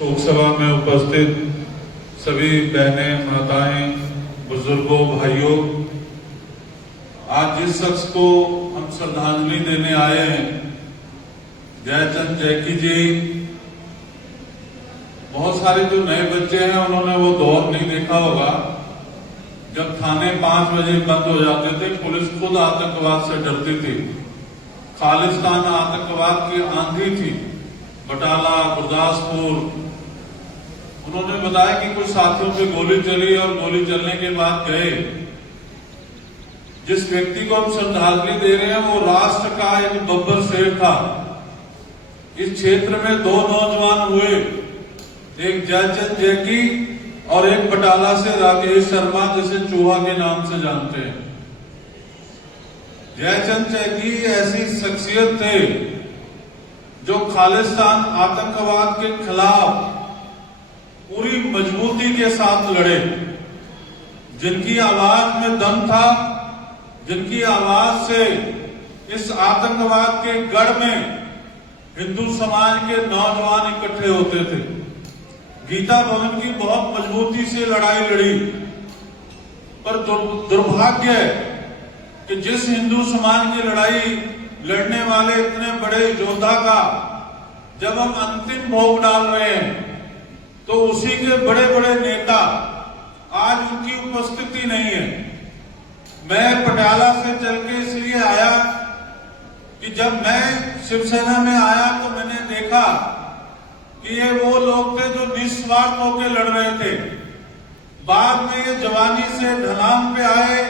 शोक सभा में उपस्थित सभी बहनें, माताएं, बुजुर्गों, भाइयों, आज जिस शख्स को हम श्रद्धांजलि देने आए हैं, जयचंद जैकी जी, बहुत सारे जो नए बच्चे हैं उन्होंने वो दौर नहीं देखा होगा जब थाने 5 बजे बंद हो जाते थे। पुलिस खुद आतंकवाद से डरती थी। खालिस्तान आतंकवाद की आंधी थी, बटाला, गुरदासपुर। उन्होंने बताया कि कुछ साथियों पे गोली चली और गोली चलने के बाद गए। जिस व्यक्ति को हम श्रद्धांजलि दे रहे हैं वो राष्ट्र का एक बब्बर शेर था। इस क्षेत्र में 2 नौजवान हुए, एक जयचंद जैकी और एक बटाला से राकेश शर्मा, जिसे चूहा के नाम से जानते हैं। जयचंद जैकी ऐसी शख्सियत थे जो खालिस्तान आतंकवाद के खिलाफ पूरी मजबूती के साथ लड़े, जिनकी आवाज में दम था, जिनकी आवाज से इस आतंकवाद के गढ़ में हिंदू समाज के नौजवान इकट्ठे होते थे। गीता भवन की बहुत मजबूती से लड़ाई लड़ी, पर दुर्भाग्य है कि जिस हिंदू समाज की लड़ाई लड़ने वाले इतने बड़े योद्धा का जब हम अंतिम भोग डाल रहे हैं तो उसी के बड़े बड़े नेता आज उनकी उपस्थिति नहीं है। मैं पटियाला से चल के इसलिए आया कि जब मैं शिवसेना में आया तो मैंने देखा कि ये वो लोग थे जो निस्वार्थ होकर लड़ रहे थे। बाद में ये जवानी से ढलान पे आए,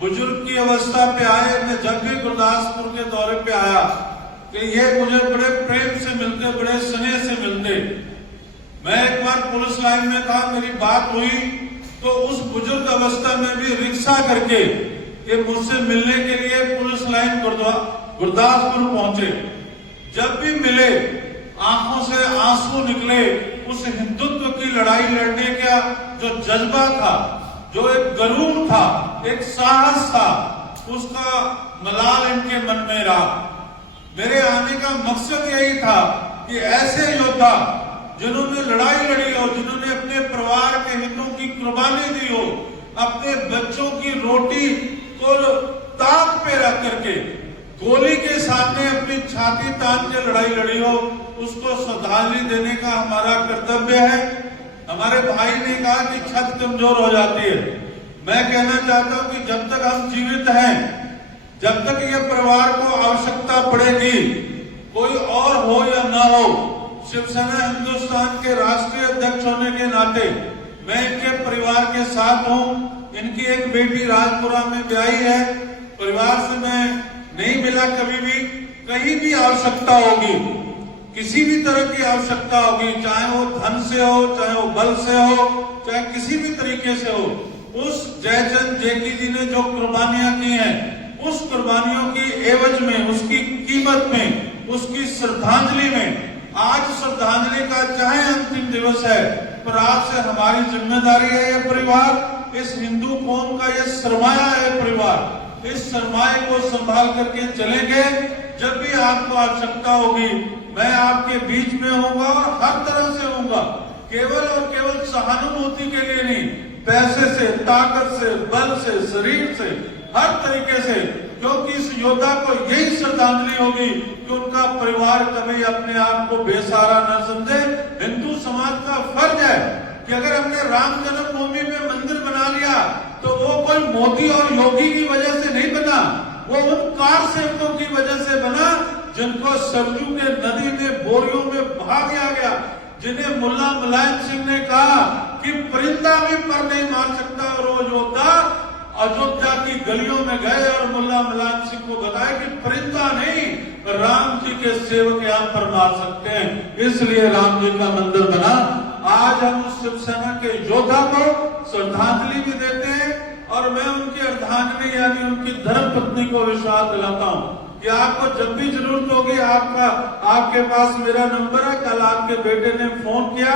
बुजुर्ग की अवस्था पे आए। मैं जब भी गुरदासपुर के दौरे पे आया कि ये मुझे बड़े प्रेम से मिलते, बड़े स्नेह से मिलते। मैं एक बार पुलिस लाइन में था, मेरी बात हुई तो उस बुजुर्ग अवस्था में भी रिक्शा करके ये मुझसे मिलने के लिए पुलिस लाइन गुरदासपुर पहुंचे। जब भी मिले आंखों से आंसू निकले। उस हिंदुत्व की लड़ाई लड़ने का जो जज्बा था, जो एक गरूर था, एक साहस था, उसका मलाल इनके मन में रहा। मेरे आने का मकसद यही था कि ऐसे योद्धा जिन्होंने लड़ाई लड़ी हो, जिन्होंने अपने परिवार के हितों की कुर्बानी दी हो, अपने बच्चों की रोटी को ताक पे रख करके गोली के सामने अपनी छाती तान के लड़ाई लड़ी हो, उसको श्रद्धांजलि देने का हमारा कर्तव्य है। हमारे भाई ने कहा कि छत कमजोर हो जाती है। मैं कहना चाहता हूं कि जब तक हम जीवित हैं, जब तक ये परिवार को आवश्यकता पड़ेगी, कोई और हो या ना हो, शिवसेना हिंदुस्तान के राष्ट्रीय अध्यक्ष होने के नाते मैं इनके परिवार के साथ हूं। इनकी एक बेटी राजपुरा में ब्याही है। परिवार से मैं नहीं मिला कभी भी। कहीं भी आवश्यकता होगी, किसी भी तरह की आवश्यकता होगी, चाहे वो धन से हो, चाहे वो बल से हो, चाहे किसी भी तरीके से हो, उस जयचंद जैकी जी ने जो कुर्बानियां की हैं, उस कुर्बानियों की एवज में, उसकी कीमत में, उसकी श्रद्धांजलि में, आज श्रद्धांजलि का चाहे अंतिम दिवस है, पर आज से हमारी जिम्मेदारी है ये परिवार, इस हिंदू कौम का ये सरमाया है परिवार, इस सरमाए को संभाल करके चलेंगे। जब भी आपको आवश्यकता होगी मैं आपके बीच में होऊंगा और हर तरह से होऊंगा, केवल और केवल सहानुभूति के लिए नहीं, पैसे से, ताकत से, बल से, शरीर से, हर तरीके से, क्योंकि इस योद्धा को यही श्रद्धांजलि होगी कि उनका परिवार कभी अपने आप को बेसहारा न समझे। हिंदू समाज का फर्ज है कि अगर हमने राम जन्मभूमि में मंदिर बना लिया तो वो कोई मोदी और योगी की वजह से नहीं बना, वो उन कार सेवकों की वजह से बना जिनको सरजू के नदी में बोरियों में बहा दिया गया, जिन्हें मुल्ला मुलायम सिंह ने कहा कि परिंदा भी पर नहीं मार सकता, और वो योद्धा अयोध्या की गलियों में गए और मुल्ला मुलायम सिंह को बताया कि परिंदा नहीं, राम जी के सेवक यहाँ पर मार सकते हैं, इसलिए राम जी का मंदिर बना। आज हम उस शिवसेना के योद्धा को श्रद्धांजलि भी देते हैं और मैं उनकी अर्धांगिनी यानी उनकी धर्म पत्नी को विश्वास दिलाता हूँ कि आपको जब भी जरूरत होगी, आपके पास मेरा नंबर है। कल आपके बेटे ने फोन किया,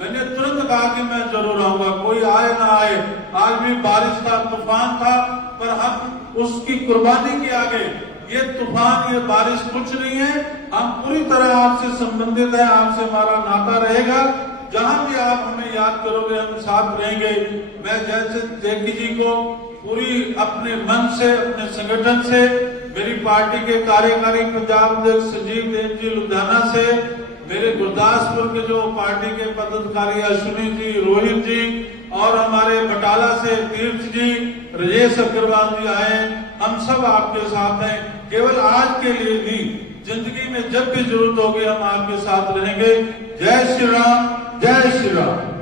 मैंने तुरंत कहा कि मैं जरूर आऊंगा, कोई आए ना आए। आज भी बारिश था, तूफान था, पर हम उसकी कुर्बानी के आगे ये तूफान, ये बारिश कुछ नहीं है। हम पूरी तरह आपसे संबंधित हैं, आपसे हमारा नाता रहेगा। जहां भी आप हमें याद करोगे हम साथ रहेंगे। मैं जैसे जेकी जी को पूरी अपने मन से, अपने संगठन से, मेरी पार्टी के कार्यकारी पंजाब अध्यक्ष संजीव देव जी लुधियाना से, मेरे गुरदासपुर के जो पार्टी के पदाधिकारी अश्विनी जी, रोहित जी, और हमारे बटाला से तीर्थ जी, राजेश अग्रवाल जी आए, हम सब आपके साथ हैं। केवल आज के लिए नहीं, जिंदगी में जब भी जरूरत होगी हम आपके साथ रहेंगे। जय श्री राम, जय श्री राम।